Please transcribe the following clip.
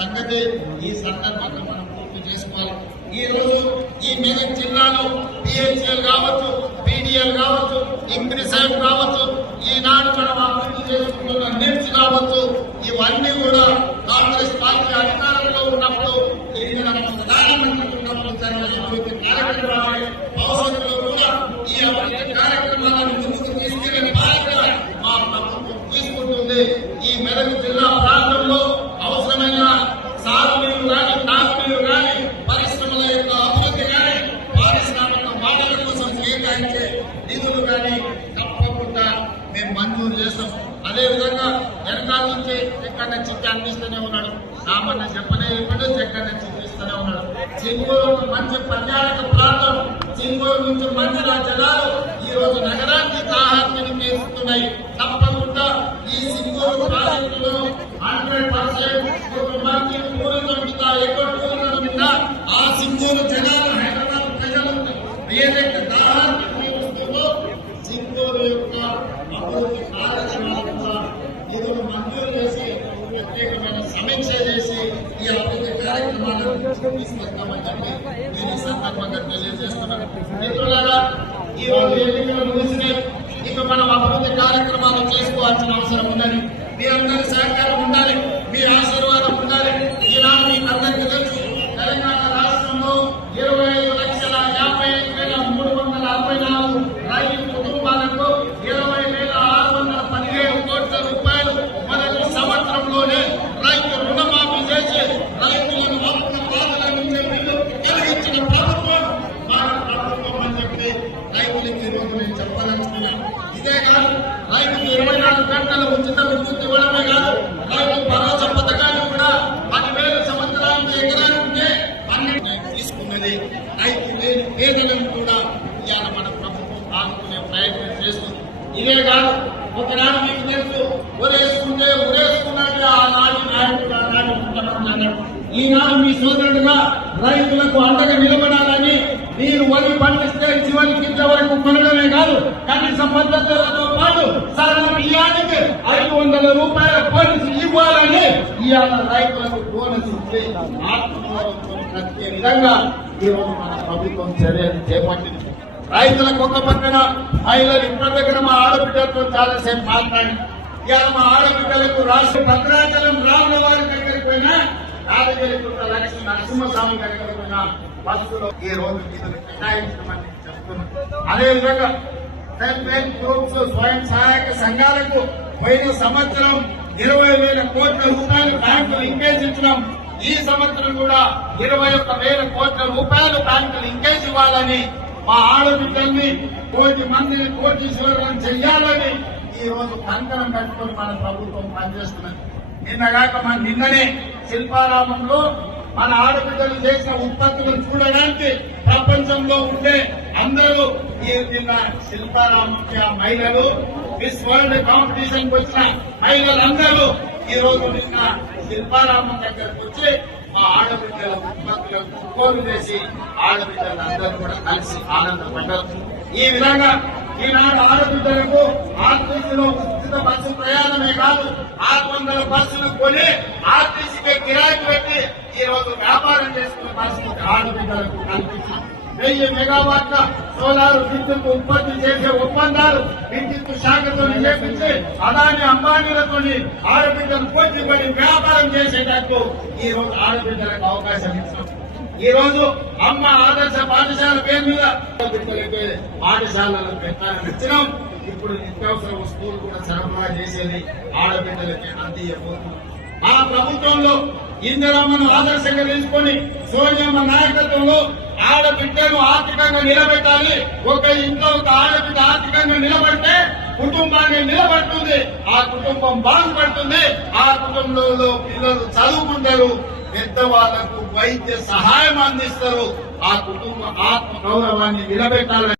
సంగతి ఈ సందర్భంగా మనం పూర్తి చేసుకోవాలి. ఈ రోజు ఈ మెదక్ జిల్లాలో పిహెచ్ఎల్ కావచ్చు, పీడిఎల్ కావచ్చు, ఇంగ్లీసైడ్ కావచ్చు, ఈనాడు మనం అభివృద్ధి చేసుకుంటున్న నెట్స్ కావచ్చు, ఇవన్నీ కూడా కాంగ్రెస్ పార్టీ అధికారంలో ఉన్నప్పుడు ప్రధానమంత్రి ఉన్నప్పుడు అభివృద్ధి కార్యక్రమాలు భవిష్యత్తులో కూడా ఈ అభివృద్ధి కార్యక్రమాలను ముందుకు తీసుకెళ్లిన బాధ్యత మా ప్రభుత్వం తీసుకుంటుంది. ఈ మెదక్ జిల్లా ప్రాంతంలో అవసరమైన సాగునీరు కానీ, తాగునీరు కానీ, పరిశ్రమల యొక్క అభివృద్ధి కానీ, పారిశ్రామిక వాడల కోసం కేటాయించే నిధులు కానీ తప్పకుండా మేము మంజూరు చేస్తాం. అదేవిధంగా వెనకాల నుంచి చెక్కన్న చిట్టి అందిస్తూనే ఉన్నాడు. నామన్న చెప్పనే ఇప్పుడు చెక్కన్న చిట్టి ఇస్తూనే ఉన్నాడు. సింగూరు మంచి పర్యాటక ప్రాంతం, సింగూరు నుంచి మంచి జలాలు ఈ రోజు నగరానికి దాహాన్ని తీరుస్తున్నాయి. తప్పకుండా ఈ సింగూరు ప్రాజెక్టులో 100% మంచి టూరిజం మీద, ఎక్కువ టూరిజం మీద ఆ సింగూరు జనాలు, హైదరాబాద్ ప్రజలు ఏదైతే దాహాన్ని తీరుస్తుందో సింగూరు యొక్క అభివృద్ధి కార్యక్రమాలు కూడా నిధులు మంజూరు చేసి ప్రత్యేకమైన సమీక్ష చేసి ఈ అభివృద్ధి కార్యక్రమాలను తీసుకొస్తామని చెప్పి నేను ఈ సందర్భంగా తెలియజేస్తున్నాను. మిత్రులారా, ఈ రోజు ఎన్నికలు ముగిసినాయి. ఇక మనం అభివృద్ధి కార్యక్రమాలు చేసుకోవాల్సిన అవసరం ఉందని మీ అందరి సహకారం ఉండాలి, మీ ఆశీర్వాదం ఉండాలి. ఈనాడు మీకు అందరికీ తెలుసు, తెలంగాణ రాష్ట్రంలో 25,55,364 రైతు కుటుంబాలకు 20,617 కోట్ల రూపాయలు మొదటి సంవత్సరంలోనే రైతు రుణమాఫీ చేసి రైతులను అప్పుల బాధల నుంచి కలిగించిన ప్రభుత్వం మన ప్రభుత్వం అని చెప్పి రైతులకు ఈరోజు నేను చెప్పదలుచుకున్నాను. ఇదే కాదు, రైతుకు 24 గంటల ఉచిత విద్యుత్ ఇవ్వడమే కాదు, రైతు భరోసా పథకాన్ని కూడా 10,000 సంవత్సరాలకు ఎకరానికి అన్నింటినీ తీసుకున్నది. రైతు పేదలను కూడా ఇవాళ మన ప్రభుత్వం ఆదుకునే ప్రయత్నం చేస్తుంది. ఇదే కాదు, ఒకనాడు మీకు తెలుసు, ఉరేసుకున్నట్టు ఆనాడు నాయకుడు ఆనాడు ముఖ్యమంత్రి అన్నాడు. ఈనాడు మీ సోదరుడుగా రైతులకు అండగా నిలబడాలని మీరు వరి పండిస్తే చివరి కింద వరకు కొనడమే కాదు, కనీస మద్దతులతో పాటు సరళ బియ్యానికి 500 రూపాయల బోనస్ ఇవ్వాలని ఇవాళ రైతులకు బోనస్ ఇచ్చి ఆత్మగౌరవంతో ప్రతి విధంగా ఈరోజు మన ప్రభుత్వం చర్యలు చేపట్టింది. రైతులకు ఒక పక్కన మహిళలు ఇప్పటి దగ్గర మా ఆడబిడ్డలతో చాలాసేపు మాట్లాడి ఇవాళ మా ఆడబిడ్డలకు రాష్ట్ర భద్రాచలం రాముల వారి దగ్గరికి పోయినా, యాదగిరిగుట్ట లక్ష్మీ నరసింహస్వామి దగ్గరికి పోయినా బస్సులో ఈ రోజు నిధులు కేటాయించమని చెప్తున్నాం. అదేవిధంగా సెల్ఫ్ హెల్ప్ గ్రూప్స్, స్వయం సహాయక సంఘాలకు పోయిన సంవత్సరం 20,000 కోట్ల రూపాయలు బ్యాంకులు లింకేజ్ ఇచ్చినాం. ఈ సంవత్సరం కూడా 21,000 కోట్ల రూపాయలు బ్యాంకులు లింకేజ్ ఇవ్వాలని, మా ఆడబిడ్డల్ని 1 కోటి మందిని కోటీశ్వరులను చెయ్యాలని ఈ రోజు కంకణం కట్టుకుని మన ప్రభుత్వం పనిచేస్తున్నది. నిన్ననే శిల్పారామంలో మన ఆడబిడ్డలు చేసిన ఉత్పత్తులను చూడడానికి ప్రపంచంలో ఉండే అందరూ నిన్న శిల్పారామంకి ఆ మహిళలు మిస్ వరల్డ్ కాంపిటీషన్ వచ్చిన మహిళలందరూ ఈ రోజు నిన్న శిల్పారామం దగ్గరకు వచ్చి మా ఆడబిడ్డల ఉత్పత్తులకు కొనుగోలు చేసి ఆడబిడ్డలందరూ కూడా కలిసి ఆనందపడ్డారు. ఈ విధంగా ఈనాడు ఆడబిడ్డలకు ఆర్టీసీలో ఉచిత బస్సు ప్రయాణమే కాదు, 600 బస్సులు కొని ఆర్టీసీకి కిరాయికి పెట్టి ఈ రోజు వ్యాపారం చేసుకునే పరిస్థితి ఆడబిడ్డలకు కల్పించి 1000 మెగావాట్ల సోలార్ విద్యుత్ ఉత్పత్తి చేసే ఒప్పందాలు విద్యుత్ శాఖతో చేపించి అదాని అంబానీలతో ఆడబిడ్డలు పోటీపడి వ్యాపారం చేసేటట్టు ఈ రోజు ఆడబిడ్డలకు అవకాశం ఇచ్చాం. ఈ రోజు అమ్మ ఆదర్శ పాఠశాల పేరు మీద పాఠశాలలకు పెట్టాలని ఇచ్చినాం. ఇప్పుడు నిత్యావసర వస్తువులు కూడా సరఫరా చేసేది ఆడబిడ్డలకి అందియబోతున్నాం. మా ప్రభుత్వంలో ఇందిరమ్మను ఆదర్శంగా తీసుకొని సోనియమ్మ నాయకత్వంలో ఆడబిడ్డను ఆర్థికంగా నిలబెట్టాలి. ఒక ఇంట్లో ఒక ఆడబిడ్డ ఆర్థికంగా నిలబడితే కుటుంబాన్ని నిలబడుతుంది, ఆ కుటుంబం బాగుపడుతుంది, ఆ కుటుంబంలో పిల్లలు చదువుకుంటారు, పెద్దవాళ్లకు వైద్య సహాయం అందిస్తారు, ఆ కుటుంబ ఆత్మ గౌరవాన్ని నిలబెట్టాలని